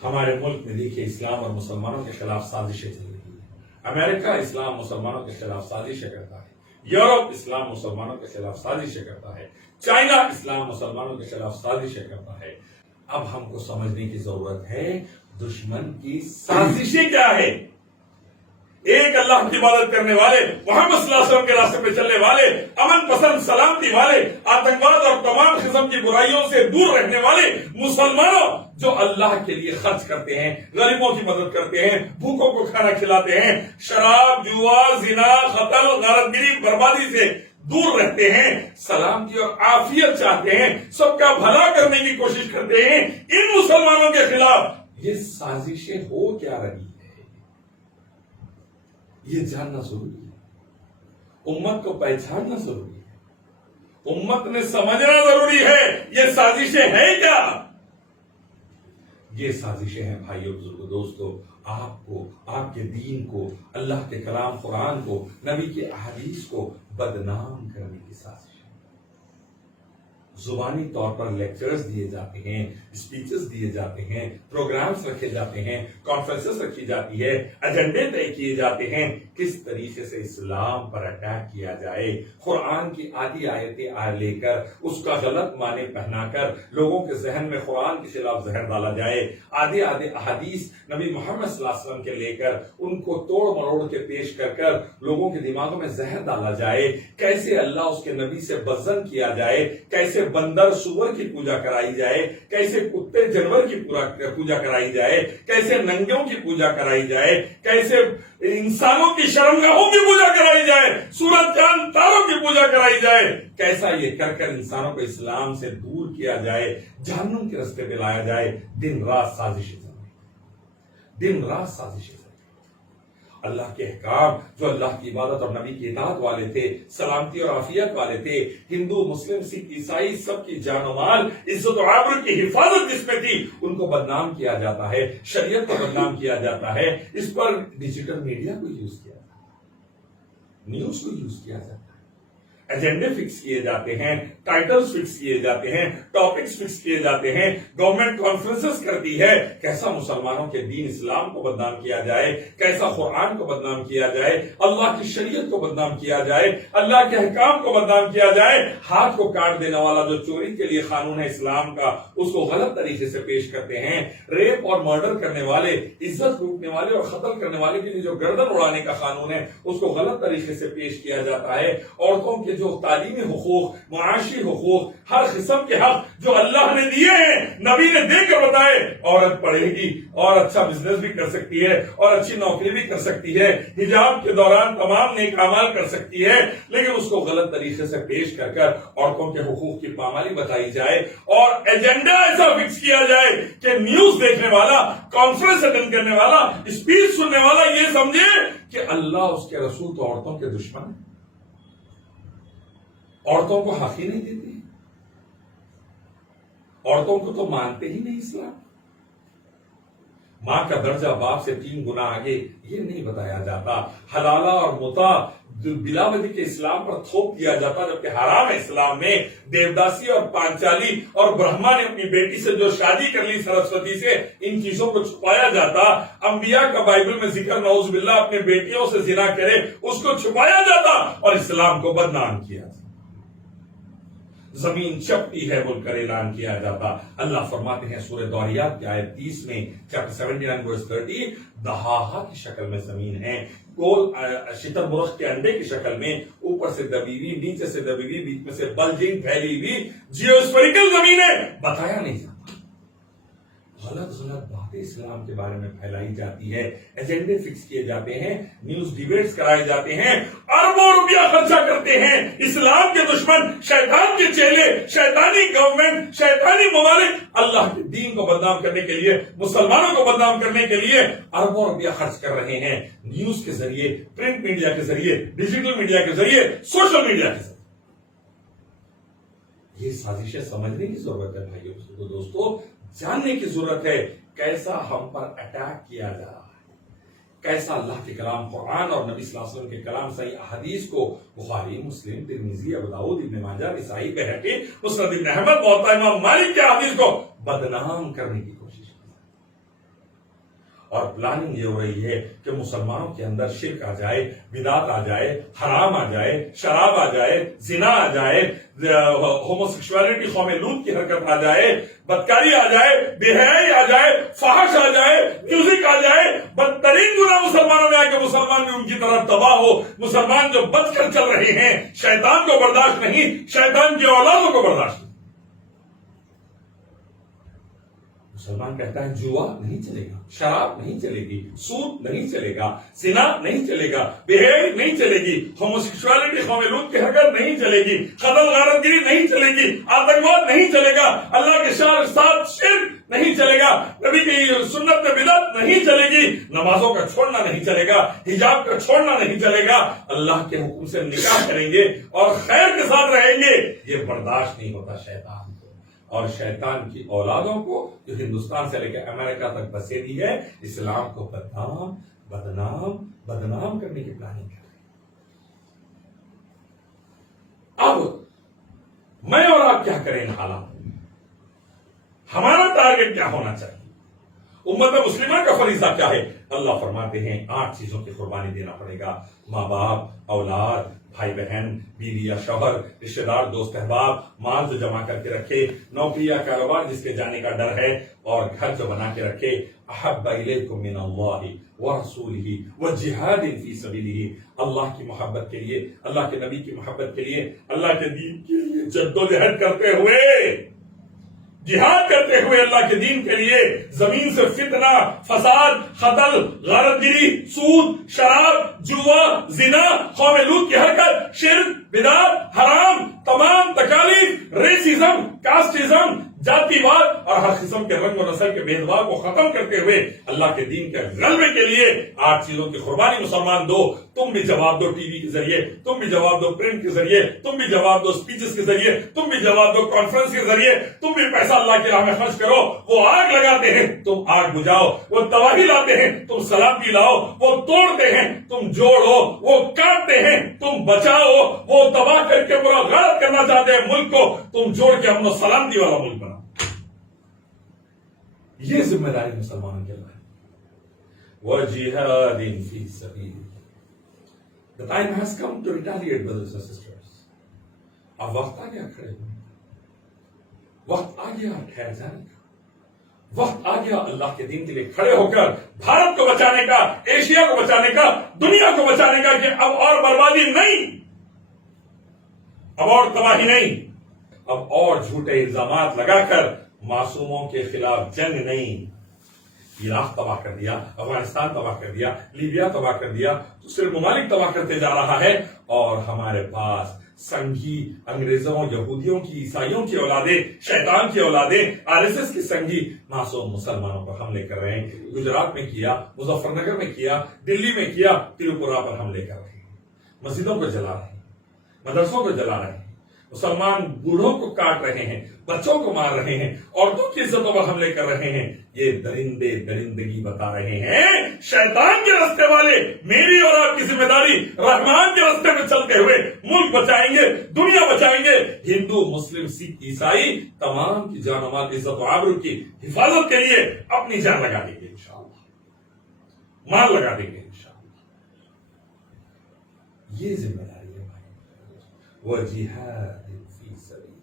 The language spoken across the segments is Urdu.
ہمارے ملک میں دیکھیے اسلام اور مسلمانوں کے خلاف سازشیں چل رہی ہیں۔ امریکہ اسلام مسلمانوں کے خلاف سازشیں کرتا ہے، یورپ اسلام مسلمانوں کے خلاف سازشیں کرتا ہے، چائنا اسلام مسلمانوں کے خلاف سازشیں کرتا ہے۔ اب ہم کو سمجھنے کی ضرورت ہے دشمن کی سازشیں کیا ہے۔ ایک اللہ کی عبادت کرنے والے، محمد صلی اللہ علیہ وسلم کے راستے پہ چلنے والے، امن پسند سلامتی والے، آتنکواد اور تمام قسم کی برائیوں سے دور رہنے والے مسلمانوں جو اللہ کے لیے خرچ کرتے ہیں، غریبوں کی مدد کرتے ہیں، بھوکوں کو کھانا کھلاتے ہیں، شراب، جوا، زنا، قتل، غارت گری، بربادی سے دور رہتے ہیں، سلامتی اور عافیت چاہتے ہیں، سب کا بھلا کرنے کی کوشش کرتے ہیں، ان مسلمانوں کے خلاف یہ سازشیں ہو کیا رہی ہے، یہ جاننا ضروری ہے۔ امت کو پہچاننا ضروری ہے، امت نے سمجھنا ضروری ہے یہ سازشیں ہیں کیا۔ یہ سازشیں ہیں بھائیوں بزرگوں دوستو، آپ کو، آپ کے دین کو، اللہ کے کلام قرآن کو، نبی کے احادیث کو بدنام کرنے کی سازش۔ زبانی طور پر لیکچرز دیے جاتے ہیں، اسپیچز دیے جاتے ہیں، پروگرامز رکھے جاتے ہیں، کانفرنسز رکھی جاتی ہے، ایجنڈے طے کیے جاتے ہیں، کس طریقے سے اسلام پر اٹیک کیا جائے، قرآن کی آدھی آیتیں لے کر اس کا غلط معنی پہنا کر لوگوں کے ذہن میں قرآن کے خلاف زہر ڈالا جائے، آدھے احادیث نبی محمد صلی اللہ علیہ وسلم کے لے کر ان کو توڑ مروڑ کے پیش کر لوگوں کے دماغوں میں زہر ڈالا جائے، کیسے اللہ اس کے نبی سے بزن کیا جائے، کیسے بندر سور کی پوجا کرائی جائے، کیسے کتے جانور کی پوجا کرائی جائے، کیسے ننگوں کی پوجا کرائی جائے، کیسے انسانوں کی شرمگاہوں کی پوجا کرائی جائے، سورج چاند تاروں کی پوجا کرائی جائے، کیسا یہ کر انسانوں کو اسلام سے دور کیا جائے، جہنم کے راستے پہ لایا جائے، دن رات سازشیں چل رہی، دن رات سازشیں چل رہی۔ اللہ کے احکام جو اللہ کی عبادت اور نبی کی اطاعت والے تھے، سلامتی اور عافیت والے تھے، ہندو، مسلم، سکھ، عیسائی، سب کی جان و مال، عزت و آبرو کی حفاظت جس میں تھی، ان کو بدنام کیا جاتا ہے، شریعت کو بدنام کیا جاتا ہے۔ اس پر ڈیجیٹل میڈیا کو یوز کیا جاتا ہے، نیوز کو یوز کیا جاتا ہے، ایجنڈے فکس کیے جاتے ہیں، ٹائٹلز فکس کیے جاتے ہیں، ٹاپکس فکس کیے جاتے ہیں، گورنمنٹ کانفرنسز کرتی ہے کیسا مسلمانوں کے دین اسلام کو بدنام کیا جائے، کیسا قرآن کو بدنام کیا جائے، اللہ کی شریعت کو بدنام کیا جائے، اللہ کے احکام کو بدنام کیا جائے۔ ہاتھ کو کاٹ دینے والا جو چوری کے لیے قانون ہے اسلام کا، اس کو غلط طریقے سے پیش کرتے ہیں۔ ریپ اور مرڈر کرنے والے، عزت لوٹنے والے اور قتل کرنے والے کے لیے جو گردن اڑانے کا قانون ہے، اس کو غلط طریقے سے پیش کیا جاتا ہے۔ عورتوں کے جو تعلیمی حقوق، معاشی حقوق، ہر قسم کے حق جو اللہ نے دیے ہیں، نبی نے دے کر بتائے، عورت پڑھے گی اور اچھا بزنس بھی کر سکتی ہے اور اچھی نوکری بھی کر سکتی ہے، حجاب کے دوران تمام نیک اعمال کر سکتی ہے، لیکن اس کو غلط طریقے سے پیش کر عورتوں کے حقوق کی پامالی بتائی جائے اور ایجنڈا ایسا فکس کیا جائے کہ نیوز دیکھنے والا، کانفرنس اٹینڈ کرنے والا، اسپیچ سننے والا یہ سمجھے کہ اللہ اس کے رسول تو عورتوں کے دشمن ہیں، عورتوں کو حق ہی نہیں دیتی، عورتوں کو تو مانتے ہی نہیں اسلام۔ ماں کا درجہ باپ سے 3 گنا آگے یہ نہیں بتایا جاتا۔ حلالہ اور متع بلا وجہ کے اسلام پر تھوپ دیا جاتا، جبکہ حرام ہے اسلام میں۔ دیوداسی اور پانچالی اور برہما نے اپنی بیٹی سے جو شادی کر لی سرسوتی سے، ان چیزوں کو چھپایا جاتا۔ انبیاء کا بائبل میں ذکر نعوذ باللہ اپنے بیٹیوں سے زنا کرے، اس کو چھپایا جاتا اور اسلام کو بدنام کیا جاتا۔ زمین چپٹی ہے بول کر اعلان کیا جاتا۔ اللہ فرماتے ہیں سورہ دوریات کی آیت 30 میں، چیپٹر 79 ورس 30، دہاہا کی شکل میں زمین ہے، گول شتر مرغ کے انڈے کی شکل میں، اوپر سے دبی ہوئی، نیچے سے دبی ہوئی، بیچ میں سے بلجنگ پھیلی ہوئی جیوسفیریکل زمین ہے، بتایا نہیں جاتا۔ غلط باتیں اسلام کے بارے میں پھیلائی جاتی ہے، ایجنڈے فکس کیے جاتے ہیں، نیوز ڈیبیٹس کرائے جاتے ہیں، اربوں روپیہ خرچہ کرتے ہیں اسلام کے دشمن، شیطان کے چیلے، شیطانی گورنمنٹ، شیطانی ممالک اللہ کے دین کو بدنام کرنے کے لیے، مسلمانوں کو بدنام کرنے کے لیے اربوں روپیہ خرچ کر رہے ہیں، نیوز کے ذریعے، پرنٹ میڈیا کے ذریعے، ڈیجیٹل میڈیا کے ذریعے، سوشل میڈیا کے ذریعے۔ یہ سازشیں سمجھنے کی ضرورت ہے بھائیوں دوستو، جاننے کی ضرورت ہے کیسا ہم پر اٹیک کیا جا رہا ہے، کیسا اللہ کے کلام قرآن اور نبی صلی اللہ علیہ وسلم کے کلام صحیح احادیث کو بخاری، مسلم، ترمذی، ابو داؤد، ابن ماجہ، نسائی، بہقی، مسند ابن احمد، موطا امام مالک کے احادیث کو بدنام کرنے کی کوشش کی۔ اور پلاننگ یہ ہو رہی ہے کہ مسلمانوں کے اندر شرک آ جائے، بدعت آ جائے، حرام آ جائے، شراب آ جائے، زنا آ جائے، ہوموسیکشوالٹی قوم لوط کی حرکت آ جائے، بدکاری آ جائے، بے حیائی آ جائے، فحش آ جائے، میوزک آ جائے، بدترین گناہ مسلمانوں میں آ کے مسلمان بھی ان کی طرف تباہ ہو۔ مسلمان جو بچ کر چل رہے ہیں، شیطان کو برداشت نہیں، شیطان کی اولادوں کو برداشت نہیں۔ مسلمان کہتا ہے جوا نہیں چلے گا، شراب نہیں چلے گی، سود نہیں چلے گا، زنا نہیں چلے گا، بے حیائی نہیں چلے گی، ہوموسیکشوالٹی قوم لوط کی حرکت نہیں چلے گی، قتل غارت گری نہیں چلے گی، آتنکواد نہیں چلے گا، اللہ کے ساتھ شرک نہیں چلے گا، نبی کی سنت میں بدعت نہیں چلے گی، نمازوں کا چھوڑنا نہیں چلے گا، حجاب کا چھوڑنا نہیں چلے گا، اللہ کے حکم سے نکاح کریں گے اور خیر کے ساتھ رہیں گے۔ یہ برداشت نہیں ہوتا شیطان کو اور شیطان کی اولادوں کو جو ہندوستان سے لے کے امریکہ تک بسیری ہے، اسلام کو بدنام کرنے کی پلاننگ کر رہے ہیں۔ اب میں اور آپ کیا کریں ان حالات میں؟ ہمارا ٹارگٹ کیا ہونا چاہیے؟ امت مسلمہ کا فریضہ کیا ہے؟ اللہ فرماتے ہیں 8 چیزوں کی قربانی دینا پڑے گا۔ ماں باپ، اولاد، بھائی بہن، بیوی یا شوہر، رشتے دار، دوست احباب، مال جو جمع کر کے رکھے، نوکری یا کاروبار جس کے جانے کا ڈر ہے، اور گھر جو بنا کے رکھے۔ احب الیکم من اللہ ورسولہ وجہاد فی سبیلہ، اللہ کی محبت کے لیے، اللہ کے نبی کی محبت کے لیے، اللہ کے دین کے لیے جدوجہد کرتے ہوئے، جہاد کرتے ہوئے اللہ کے دین کے لیے زمین سے فتنہ، فساد، قتل، غارت گری، سود، شراب، جوا، زنا، قوم لوط کی حرکت، شرک، بدعت، حرام، تمام تکالیف، ریسزم، کاسٹزم، ذاتی واد اور ہر قسم کے رنگ و نسل کے بھید بھاؤ کو ختم کرتے ہوئے اللہ کے دین کے غلبے کے لیے 8 چیزوں کی قربانی مسلمان دو۔ تم بھی جواب دو ٹی وی کے ذریعے، تم بھی جواب دو پرنٹ کے ذریعے، تم بھی جواب دو اسپیچز کے ذریعے، تم بھی جواب دو کانفرنس کے ذریعے، تم بھی پیسہ اللہ کی راہ میں خرچ کرو۔ وہ آگ لگاتے ہیں، تم آگ بجھاؤ، وہ تباہی لاتے ہیں، تم سلامتی لاؤ، وہ توڑتے ہیں، تم جوڑو، وہ کاٹتے ہیں، تم بچاؤ، وہ تباہ کر کے پورا غارت کرنا چاہتے ہیں ملک کو، تم جوڑ کے امن و سلامتی والا ملک بناؤ۔ یہ ذمہ داری مسلمانوں کے لیے۔ وَجِهَادٍ فِي سَبِيلِ۔ The time has come to retaliate, brothers and sisters۔ اب وقت آ گیا کھڑے ہونے کا، وقت آ گیا ٹھہر جانے کا، وقت آ گیا اللہ کے دین کے لیے کھڑے ہو کر بھارت کو بچانے کا، ایشیا کو بچانے کا، دنیا کو بچانے کا، کہ اب اور بربادی نہیں، اب اور تباہی نہیں، اب اور جھوٹے الزامات لگا کر معصوموں کے خلاف جنگ نہیں۔ عراق تباہ کر دیا، افغانستان تباہ کر دیا، لیبیا تباہ کر دیا، دوسرے ممالک تباہ کرتے جا رہا ہے، اور ہمارے پاس سنگھی انگریزوں، یہودیوں کی، عیسائیوں کی اولادیں، شیطان کی اولادیں، RSS کی سنگھی معصوم مسلمانوں پر حملے کر رہے ہیں۔ گجرات میں کیا، مظفر نگر میں کیا، دلی میں کیا، تریپورا پر حملے کر رہے ہیں، مسجدوں کو جلا رہے ہیں، مدرسوں کو جلا رہے ہیں، مسلمان بوڑھوں کو کاٹ رہے ہیں، بچوں کو مار رہے ہیں، عورتوں کی عزتوں پر حملے کر رہے ہیں۔ یہ درندے درندگی بتا رہے ہیں شیطان کے راستے والے۔ میری اور آپ کی ذمہ داری رحمان کے راستے میں چلتے ہوئے ملک بچائیں گے، دنیا بچائیں گے۔ ہندو، مسلم، سکھ، عیسائی تمام کی جان و مال، عزت و آبرو کی حفاظت کے لیے اپنی جان لگا دیں گے انشاءاللہ، مال لگا دیں گے انشاءاللہ۔ یہ ذمہ داری ہے بھائی۔ وَجِهَادٍ فِي سَبِيلِ،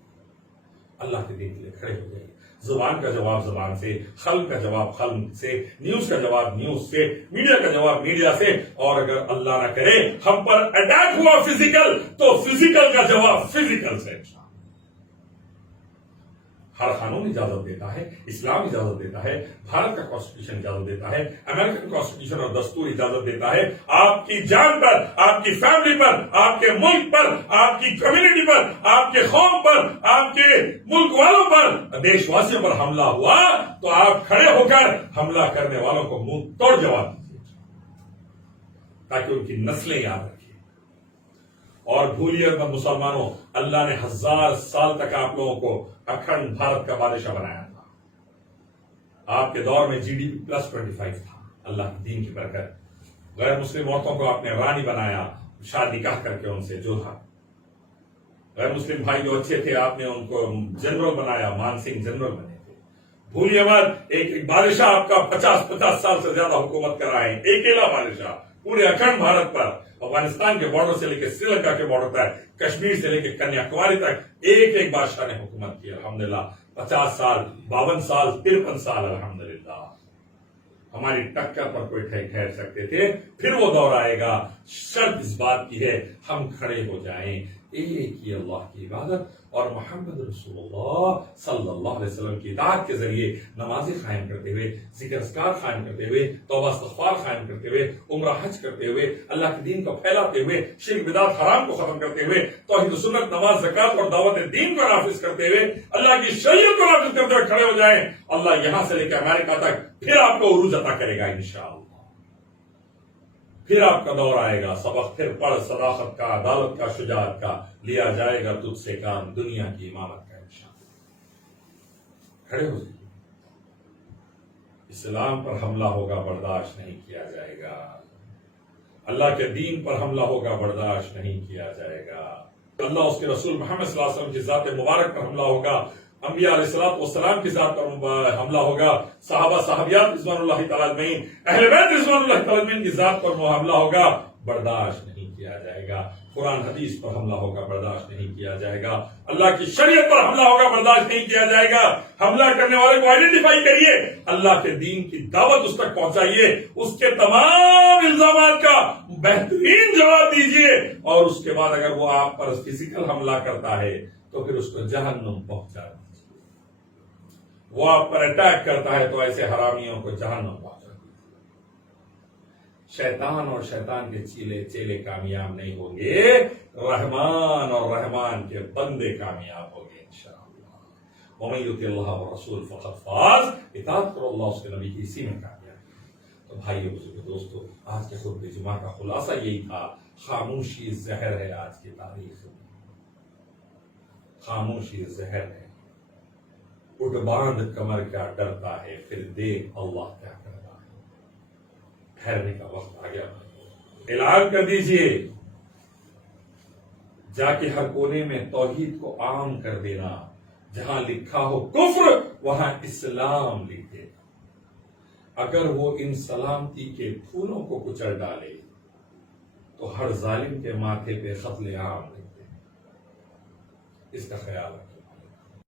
اللہ کے دین کے لیے کھڑے ہو جائیے۔ زبان کا جواب زبان سے، قلم کا جواب قلم سے، نیوز کا جواب نیوز سے، میڈیا کا جواب میڈیا سے، اور اگر اللہ نہ کرے ہم پر اٹیک ہوا فزیکل، تو فزیکل کا جواب فزیکل سے۔ ہر قانون اجازت دیتا ہے، اسلام اجازت دیتا ہے، بھارت کا کانسٹیٹیوشن اجازت دیتا ہے، امریکن کانسٹیٹیوشن اور دستور اجازت دیتا ہے آپ کی جان پر، آپ کی فیملی پر، آپ کے ملک پر، آپ کی کمیونٹی پر، آپ کے قوم پر، آپ کے ملک والوں پر، دیش واسیوں پر حملہ ہوا تو آپ کھڑے ہو کر حملہ کرنے والوں کو منہ توڑ جواب دیجیے، تاکہ ان کی نسلیں یاد رکھیں۔ اور بھولیے مت مسلمانوں، اللہ نے 1000 سال تک آپ لوگوں کو اکھنڈ بھارت کا بادشاہ بنایا تھا۔ آپ کے دور میں GDP +25 تھا، اللہ کے دین کی برکت۔ غیر مسلم عورتوں کو آپ نے رانی بنایا، شادی نکاح کر کے ان سے جوڑا۔ غیر مسلم بھائی جو اچھے تھے آپ نے ان کو جنرل بنایا، مان سنگھ جنرل بنے تھے۔ بھولیے مت ایک بادشاہ آپ کا 50 سال سے زیادہ حکومت کر رہا ہے، ایک اکیلا بادشاہ پورے اکھنڈ بھارت پر، افغانستان کے بارڈر سے لے کے سری لنکا کے بارڈر تک، کشمیر سے لے کے کنیا کماری تک ایک بادشاہ نے حکومت کی الحمدللہ، 50 سال، 52 سال، 53 سال الحمدللہ۔ ہماری ٹکر پر کوئی ٹھہر سکتے تھے، پھر وہ دور آئے گا، شرط اس بات کی ہے ہم کھڑے ہو جائیں ایک ہی اللہ کی عبادت اور محمد رسول اللہ صلی اللہ علیہ وسلم کی اطاعت کے ذریعے نمازیں قائم کرتے ہوئے، ذکر اذکار قائم کرتے ہوئے، توبہ استغفار قائم کرتے ہوئے، عمرہ حج کرتے ہوئے، اللہ کے دین کو پھیلاتے ہوئے، شرک بدعت حرام کو ختم کرتے ہوئے، توحید و سنت، نماز، زکات اور دعوت دین کو نافذ کرتے ہوئے، اللہ کی شریعت کو نافذ کرتے ہوئے کھڑے ہو جائیں، اللہ یہاں سے لے کے امریکہ تک پھر آپ کو عروج عطا کرے گا انشاءاللہ۔ پھر آپ کا دور آئے گا، سبق پھر پڑھ، صداقت کا، عدالت کا، شجاعت کا، لیا جائے گا تجھ سے کام دنیا کی امامت کا انشاءاللہ۔ کھڑے ہو جائیے، اسلام پر حملہ ہوگا برداشت نہیں کیا جائے گا، اللہ کے دین پر حملہ ہوگا برداشت نہیں کیا جائے گا، اللہ اس کے رسول محمد صلی اللہ علیہ وسلم کی ذات مبارک پر حملہ ہوگا، انبیاء علیہ الصلوۃ والسلام کی ذات پر حملہ ہوگا، صحابہ صحابیات رضوان اللہ تعالیٰ اجمعین، اہل بیت رضوان اللہ تعالیٰ اجمعین کی ذات پر حملہ ہوگا، برداشت نہیں کیا جائے گا، قرآن حدیث پر حملہ ہوگا، برداشت نہیں کیا جائے گا، اللہ کی شریعت پر حملہ ہوگا، برداشت نہیں کیا جائے گا۔ حملہ کرنے والے کو آئیڈینٹیفائی کریے، اللہ کے دین کی دعوت اس تک پہنچائیے، اس کے تمام الزامات کا بہترین جواب دیجیے، اور اس کے بعد اگر وہ آپ پر فزیکل حملہ کرتا ہے تو پھر اس کو جہنم پہنچا دیجیے، وہ آپ پر اٹیک کرتا ہے تو ایسے حرامیوں کو جہنم پہنچا دیجیے۔ شیطان اور شیطان کے چیلے کامیاب نہیں ہوں گے، رحمان اور رحمان کے بندے کامیاب ہوں گے انشاءاللہ۔ وَمَن يُطِعِ اللَّهَ وَالرَّسُولَ فَقَدْ فَازَ، اطاعت کرو اللہ اس کے نبی کی، اسی میں کامیابی ہے۔ تو بھائیو بزرگو دوستو، آج کے خطبہ جمعہ کا خلاصہ یہی تھا، خاموشی زہر ہے آج کی تاریخ میں، خاموشی زہر ہے، اٹھ باندھ کمر کیا ڈرتا ہے، پھر دیکھ اللہ کیا کرتا ہے۔ ٹھہرنے کا وقت آ گیا، اعلان کر دیجئے، جا کے ہر کونے میں توحید کو عام کر دینا، جہاں لکھا ہو کفر وہاں اسلام لکھ دینا۔ اگر وہ ان سلامتی کے پھولوں کو کچل ڈالے تو ہر ظالم کے ماتھے پہ قتل عام لکھ دے، اس کا خیال رکھیں۔